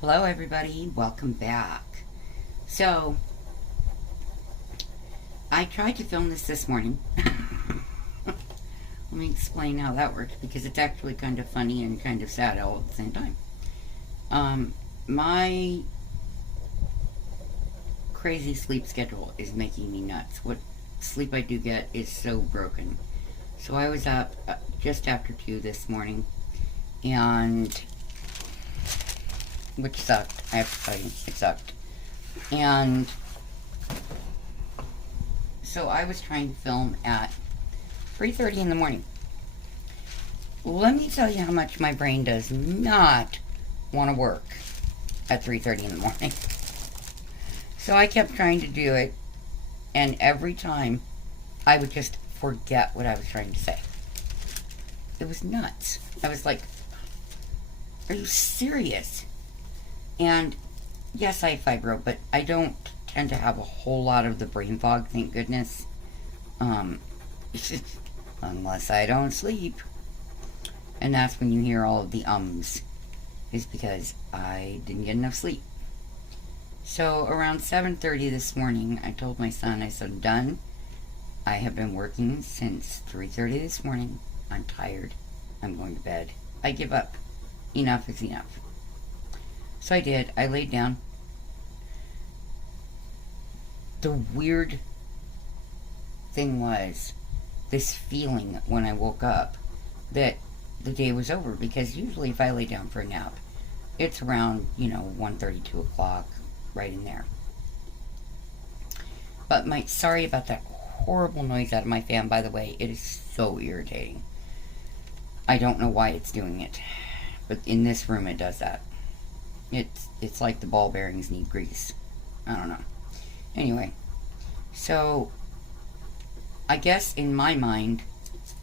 Hello everybody, welcome back. So, I tried to film this morning. Let me explain how that works because it's actually kind of funny and kind of sad all at the same time. My crazy sleep schedule is making me nuts. What sleep I do get is so broken. So I was up just after 2 this morning, and which sucked. I have to tell you, it sucked. And so I was trying to film at 3:30 in the morning. Let me tell you how much my brain does not want to work at 3:30 in the morning. So I kept trying to do it, and every time I would just forget what I was trying to say. It was nuts. I was like, are you serious? And yes, I have fibro, but I don't tend to have a whole lot of the brain fog, thank goodness. Unless I don't sleep. And that's when you hear all of the ums, is because I didn't get enough sleep. So around 7:30 this morning, I told my son, I said, I'm done. I have been working since 3:30 this morning. I'm tired. I'm going to bed. I give up. Enough is enough. So I did. I laid down. The weird thing was this feeling when I woke up that the day was over, because usually if I lay down for a nap, it's around, 1:30, 2 o'clock, right in there. But sorry about that horrible noise out of my fan, by the way. It is so irritating. I don't know why it's doing it, but in this room it does that. It's like the ball bearings need grease. I don't know. Anyway, so I guess in my mind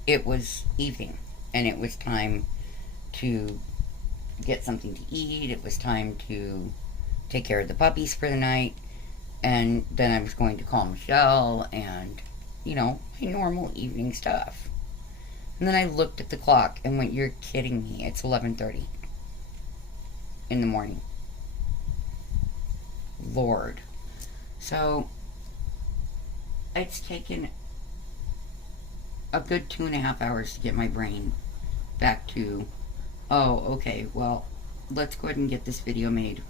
it was evening, and it was time to get something to eat. It was time to take care of the puppies for the night, and then I was going to call Michelle and, my normal evening stuff. And then I looked at the clock and went, you're kidding me, it's 11:30 in the morning. Lord. So it's taken a good 2.5 hours to get my brain back to, oh, okay, well, let's go ahead and get this video made.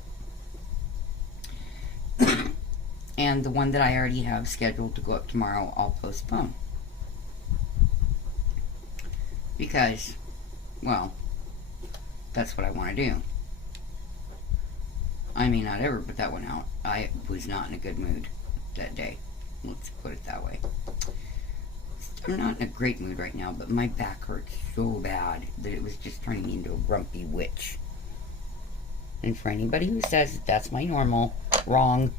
And the one that I already have scheduled to go up tomorrow, I'll postpone. Because, well, that's what I want to do. I may not ever put that one out. I was not in a good mood that day. Let's put it that way. I'm not in a great mood right now, but my back hurts so bad that it was just turning me into a grumpy witch. And for anybody who says that's my normal, wrong.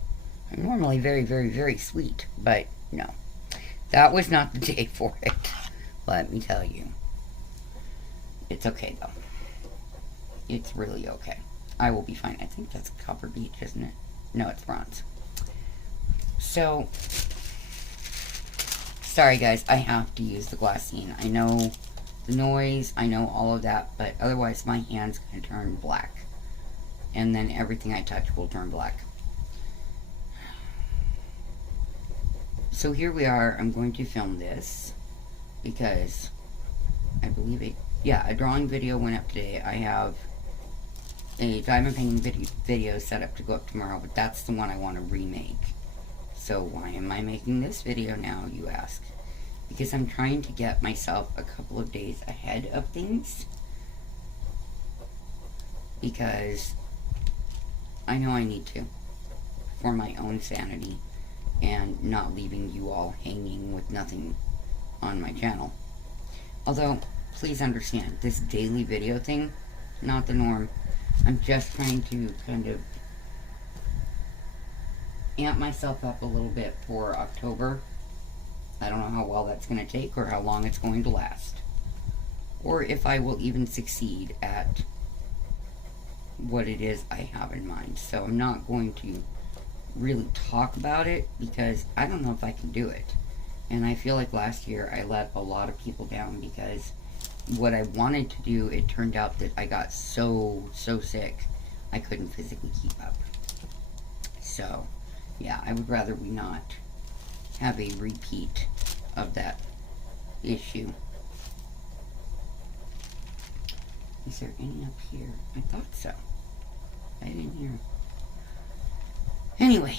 I'm normally very, very, very sweet, but no. That was not the day for it. Let me tell you. It's okay, though. It's really okay. I will be fine. I think that's Copper Beach, isn't it? No, it's bronze. So, sorry guys, I have to use the glassine. I know the noise, I know all of that, but otherwise my hand's going to turn black. And then everything I touch will turn black. So here we are. I'm going to film this because I believe a drawing video went up today. I have a diamond painting video set up to go up tomorrow, but that's the one I want to remake. So why am I making this video now, you ask? Because I'm trying to get myself a couple of days ahead of things, because I know I need to, for my own sanity and not leaving you all hanging with nothing on my channel. Although, please understand, this daily video thing, not the norm. I'm just trying to kind of amp myself up a little bit for October. I don't know how well that's going to take or how long it's going to last, or if I will even succeed at what it is I have in mind. So I'm not going to really talk about it because I don't know if I can do it. And I feel like last year I let a lot of people down because what I wanted to do, it turned out that I got so sick I couldn't physically keep up. So, yeah, I would rather we not have a repeat of that issue. Is there any up here? I thought so. I didn't hear. Anyway,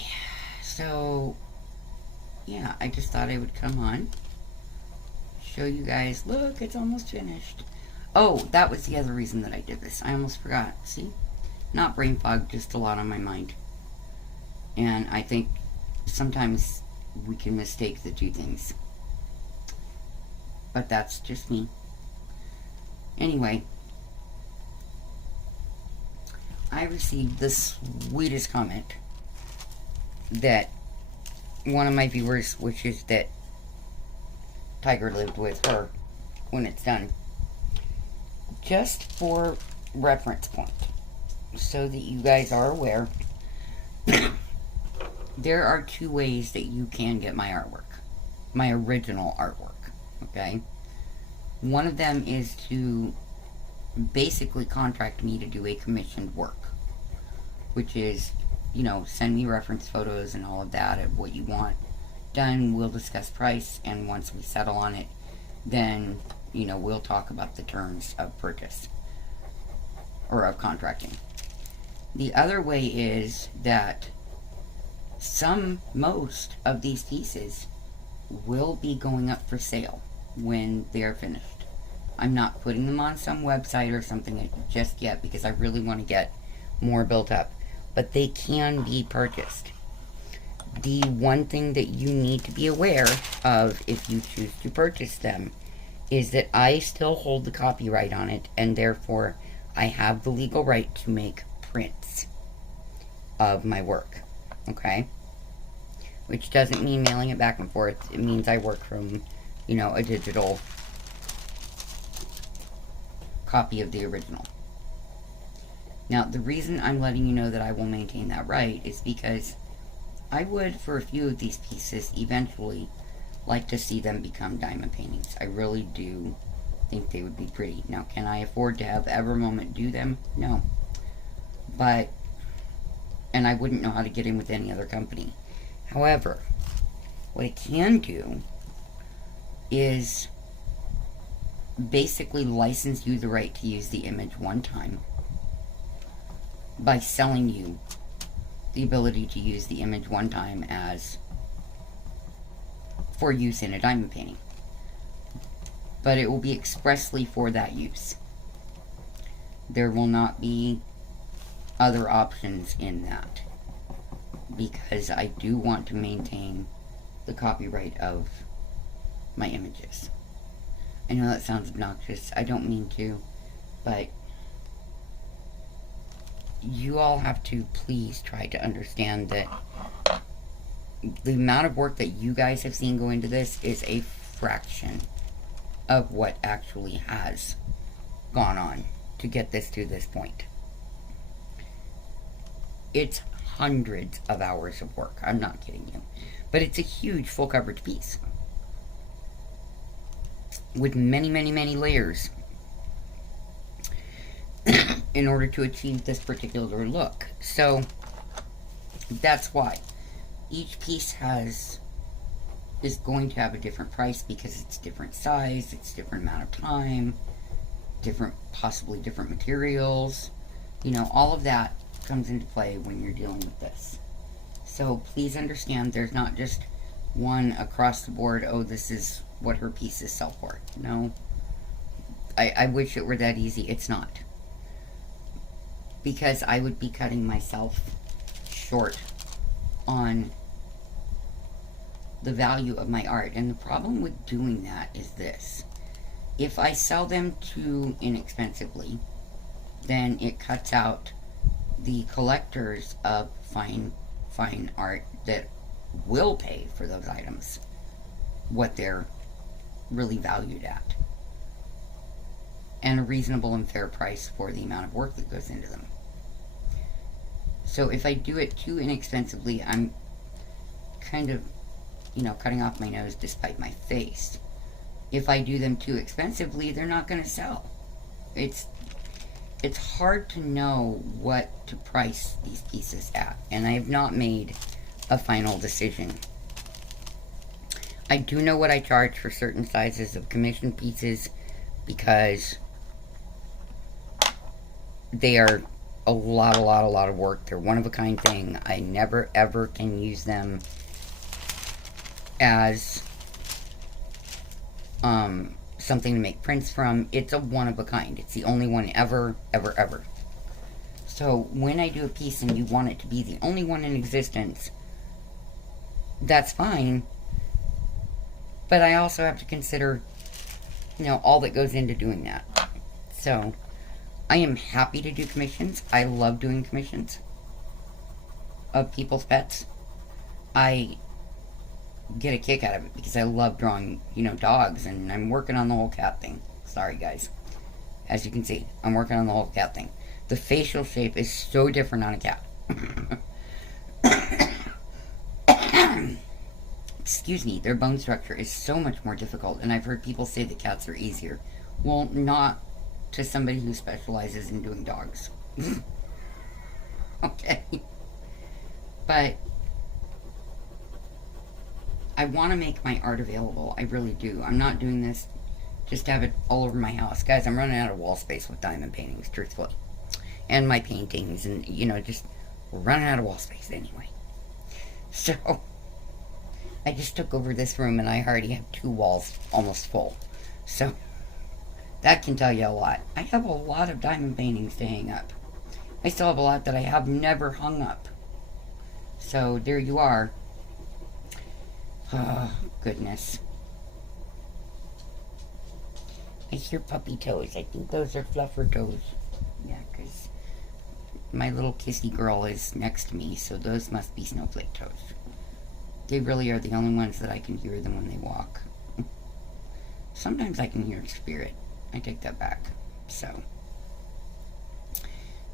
so, yeah, I just thought I would come on, show you guys, look, it's almost finished. Oh, that was the other reason that I did this. I almost forgot. See? Not brain fog, just a lot on my mind. And I think sometimes we can mistake the two things. But that's just me. Anyway, I received the sweetest comment that one of my viewers, which is that Tiger lived with her when it's done. Just for reference point, so that you guys are aware, there are two ways that you can get my artwork, my original artwork, okay? One of them is to basically contract me to do a commissioned work, which is, you know, send me reference photos and all of that of what you want done. We'll discuss price, and once we settle on it, then, you know, we'll talk about the terms of purchase or of contracting. The other way is that most of these pieces will be going up for sale when they're finished. I'm not putting them on some website or something just yet because I really want to get more built up, but they can be purchased. The one thing that you need to be aware of if you choose to purchase them is that I still hold the copyright on it, and therefore I have the legal right to make prints of my work, okay? Which doesn't mean mailing it back and forth. It means I work from, you know, a digital copy of the original. Now, the reason I'm letting you know that I will maintain that right is because I would, for a few of these pieces, eventually like to see them become diamond paintings. I really do think they would be pretty. Now, can I afford to have Ever Moment do them? No. But, and I wouldn't know how to get in with any other company. However, what I can do is basically license you the right to use the image one time by selling you the ability to use the image one time as for use in a diamond painting. But it will be expressly for that use. There will not be other options in that, because I do want to maintain the copyright of my images. I know that sounds obnoxious. I don't mean to, but you all have to please try to understand that the amount of work that you guys have seen go into this is a fraction of what actually has gone on to get this to this point. It's hundreds of hours of work. I'm not kidding you. But it's a huge full coverage piece with many, many, many layers in order to achieve this particular look. So that's why each piece is going to have a different price, because it's different size, it's different amount of time, possibly different materials. You know, all of that comes into play when you're dealing with this. So please understand, there's not just one across the board, oh, this is what her pieces sell for. No. I wish it were that easy. It's not. Because I would be cutting myself short on the value of my art. And the problem with doing that is this. If I sell them too inexpensively, then it cuts out the collectors of fine art that will pay for those items what they're really valued at, and a reasonable and fair price for the amount of work that goes into them. So if I do it too inexpensively, I'm kind of, you know, cutting off my nose to spite my face. If I do them too expensively, they're not going to sell. It's it's hard to know what to price these pieces at, and I have not made a final decision. I do know what I charge for certain sizes of commission pieces because they are a lot of work. They're one of a kind thing. I never ever can use them as something to make prints from. It's a one of a kind. It's the only one ever. So when I do a piece and you want it to be the only one in existence, that's fine. But I also have to consider, all that goes into doing that. So I am happy to do commissions. I love doing commissions of people's pets. I get a kick out of it because I love drawing, dogs, and I'm working on the whole cat thing. Sorry, guys. As you can see, I'm working on the whole cat thing. The facial shape is so different on a cat. Excuse me, their bone structure is so much more difficult, and I've heard people say that cats are easier. Well, not to somebody who specializes in doing dogs. Okay. But I want to make my art available. I really do. I'm not doing this just to have it all over my house. Guys, I'm running out of wall space with diamond paintings, truthfully. And my paintings, and, just running out of wall space anyway. So I just took over this room, and I already have 2 walls almost full. So that can tell you a lot. I have a lot of diamond paintings to hang up. I still have a lot that I have never hung up. So there you are. Oh, goodness. I hear puppy toes. I think those are fluffer toes. Yeah, because my little kissy girl is next to me, so those must be snowflake toes. They really are the only ones that I can hear them when they walk. Sometimes I can hear a spirit. I take that back. So,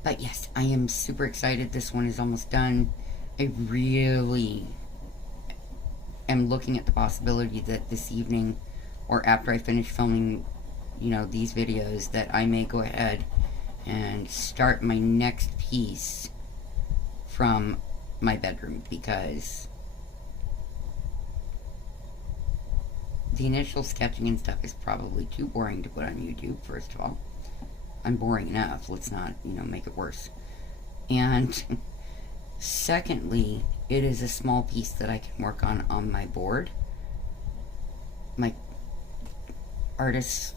but yes, I am super excited. This one is almost done. I really am looking at the possibility that this evening, or after I finish filming, these videos, that I may go ahead and start my next piece from my bedroom, because the initial sketching and stuff is probably too boring to put on YouTube, first of all. I'm boring enough. Let's not, make it worse. And secondly, it is a small piece that I can work on my board. My artist's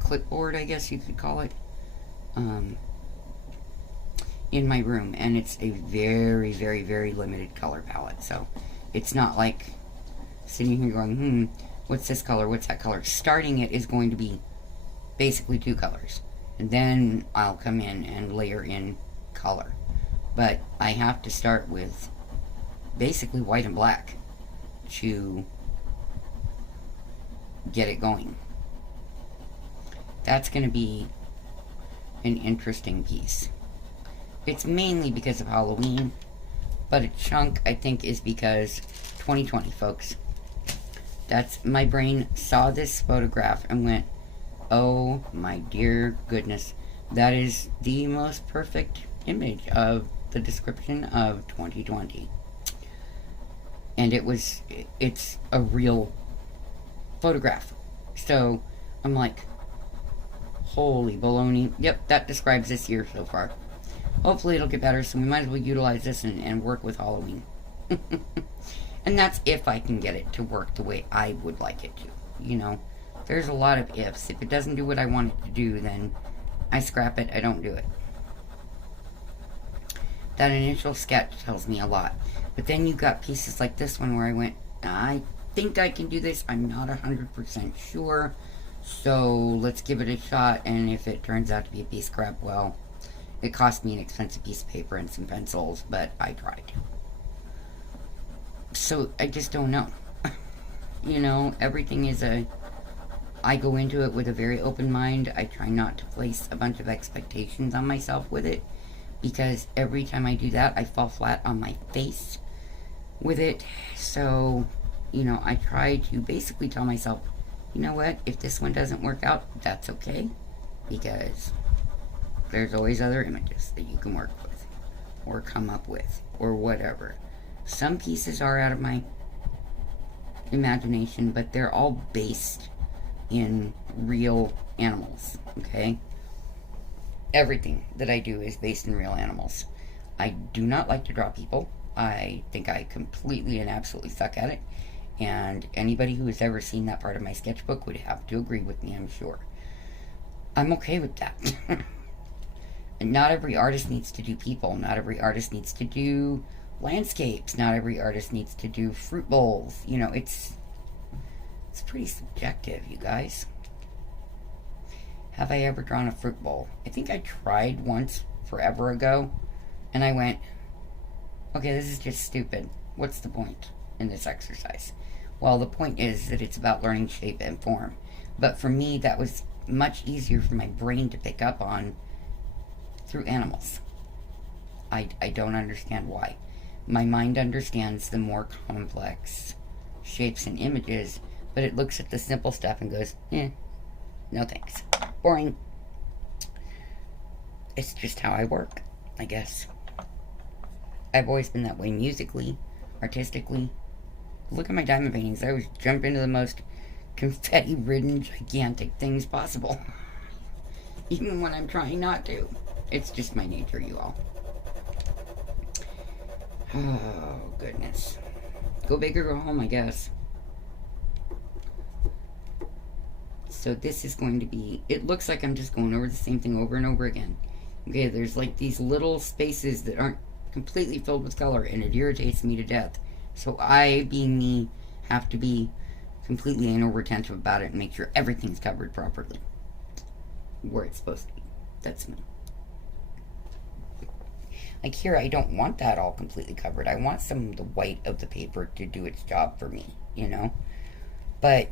clipboard, I guess you could call it. In my room. And it's a very, very, very limited color palette. So it's not like sitting here going, what's this color, what's that color? Starting it is going to be basically 2 colors. And then I'll come in and layer in color. But I have to start with basically white and black to get it going. That's going to be an interesting piece. It's mainly because of Halloween, but a chunk, I think, is because 2020, folks. That's, my brain saw this photograph and went, oh my dear goodness, that is the most perfect image of the description of 2020. And it's a real photograph. So I'm like, holy baloney. Yep, that describes this year so far. Hopefully it'll get better, so we might as well utilize this and work with Halloween. And that's if I can get it to work the way I would like it to. There's a lot of ifs. If it doesn't do what I want it to do, then I scrap it, I don't do it. That initial sketch tells me a lot. But then you got pieces like this one where I went, I think I can do this, I'm not 100% sure, so let's give it a shot, and if it turns out to be a piece of crap, well, it cost me an expensive piece of paper and some pencils, but I tried. So I just don't know. Everything is I go into it with a very open mind. I try not to place a bunch of expectations on myself with it, because every time I do that, I fall flat on my face with it. So, I try to basically tell myself, you know what, if this one doesn't work out, that's okay, because There's always other images that you can work with or come up with or whatever. Some pieces are out of my imagination, but they're all based in real animals, okay? Everything that I do is based in real animals. I do not like to draw people. I think I completely and absolutely suck at it. And anybody who has ever seen that part of my sketchbook would have to agree with me, I'm sure. I'm okay with that. And not every artist needs to do people. Not every artist needs to do landscapes. Not every artist needs to do fruit bowls. You know, it's pretty subjective, you guys. Have I ever drawn a fruit bowl? I think I tried once forever ago, and I went, okay, this is just stupid. What's the point in this exercise? Well, the point is that it's about learning shape and form. But for me, that was much easier for my brain to pick up on through animals. I don't understand why. My mind understands the more complex shapes and images, but it looks at the simple stuff and goes, no thanks. Boring. It's just how I work, I guess. I've always been that way musically, artistically. Look at my diamond paintings. I always jump into the most confetti-ridden, gigantic things possible. Even when I'm trying not to. It's just my nature, you all. Oh, goodness. Go big or go home, I guess. So this is going to be... It looks like I'm just going over the same thing over and over again. Okay, there's like these little spaces that aren't completely filled with color, and it irritates me to death. So I, being me, have to be completely anal retentive about it and make sure everything's covered properly. Where it's supposed to be. That's me. Like here, I don't want that all completely covered. I want some of the white of the paper to do its job for me, you know? But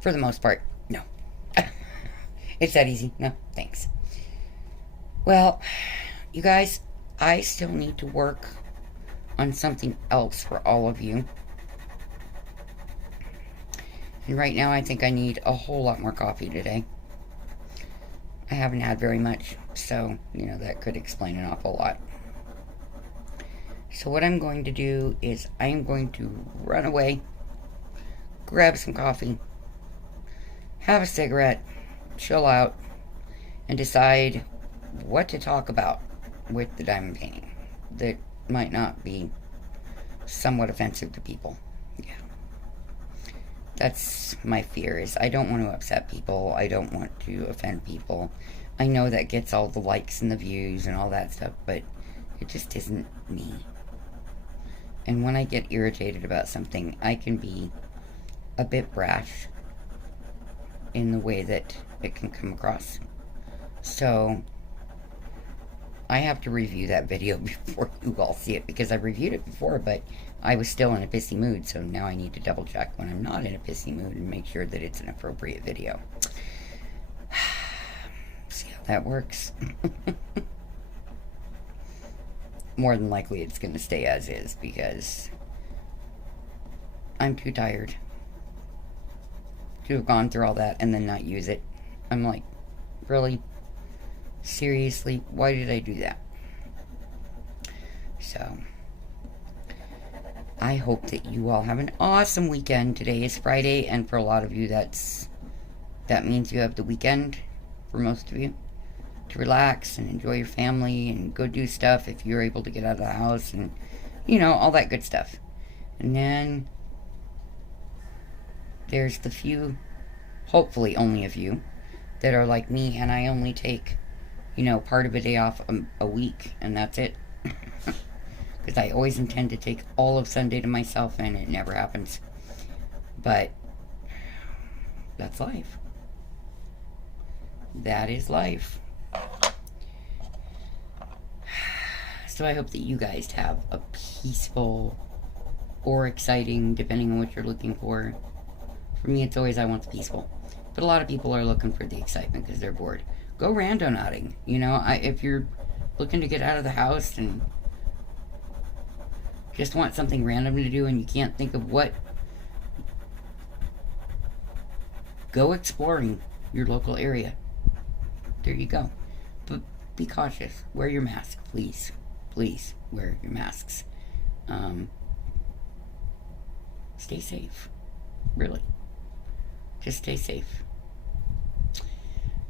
for the most part, no. It's that easy. No, thanks. Well, you guys, I still need to work on something else for all of you. And right now, I think I need a whole lot more coffee today. I haven't had very much, so, you know, that could explain an awful lot. So what I'm going to do is I'm going to run away, grab some coffee, have a cigarette, chill out, and decide what to talk about with the diamond painting that might not be somewhat offensive to people. Yeah. That's my fear, is I don't want to upset people. I don't want to offend people. I know that gets all the likes and the views and all that stuff, but it just isn't me. And when I get irritated about something, I can be a bit brash in the way that it can come across. So I have to review that video before you all see it, because I've reviewed it before, but I was still in a pissy mood, so now I need to double check when I'm not in a pissy mood and make sure that it's an appropriate video. See how that works? More than likely it's going to stay as is, because I'm too tired to have gone through all that and then not use it. I'm like, really? Seriously? Why did I do that? So I hope that you all have an awesome weekend. Today is Friday, and for a lot of you that means you have the weekend, for most of you, to relax and enjoy your family and go do stuff if you're able to get out of the house and, you know, all that good stuff. And then there's the few, hopefully only a few, that are like me, and I only take, you know, part of a day off a week, and that's it. Because I always intend to take all of Sunday to myself, and it never happens. But that's life. That is life. So I hope that you guys have a peaceful or exciting, depending on what you're looking for. For me, it's always I want the peaceful. But a lot of people are looking for the excitement because they're bored. Go randonauting. You know, if you're looking to get out of the house and just want something random to do and you can't think of what, go exploring your local area. there you go. But be cautious. Wear your mask, please. Please wear your masks. Stay safe. Really. Just stay safe.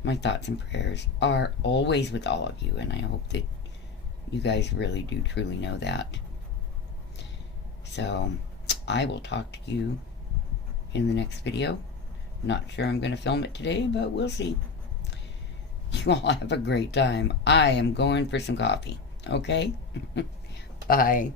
My thoughts and prayers are always with all of you, and I hope that you guys really do truly know that. So, I will talk to you in the next video. Not sure I'm going to film it today, but we'll see. You all have a great time. I am going for some coffee. Okay? Bye.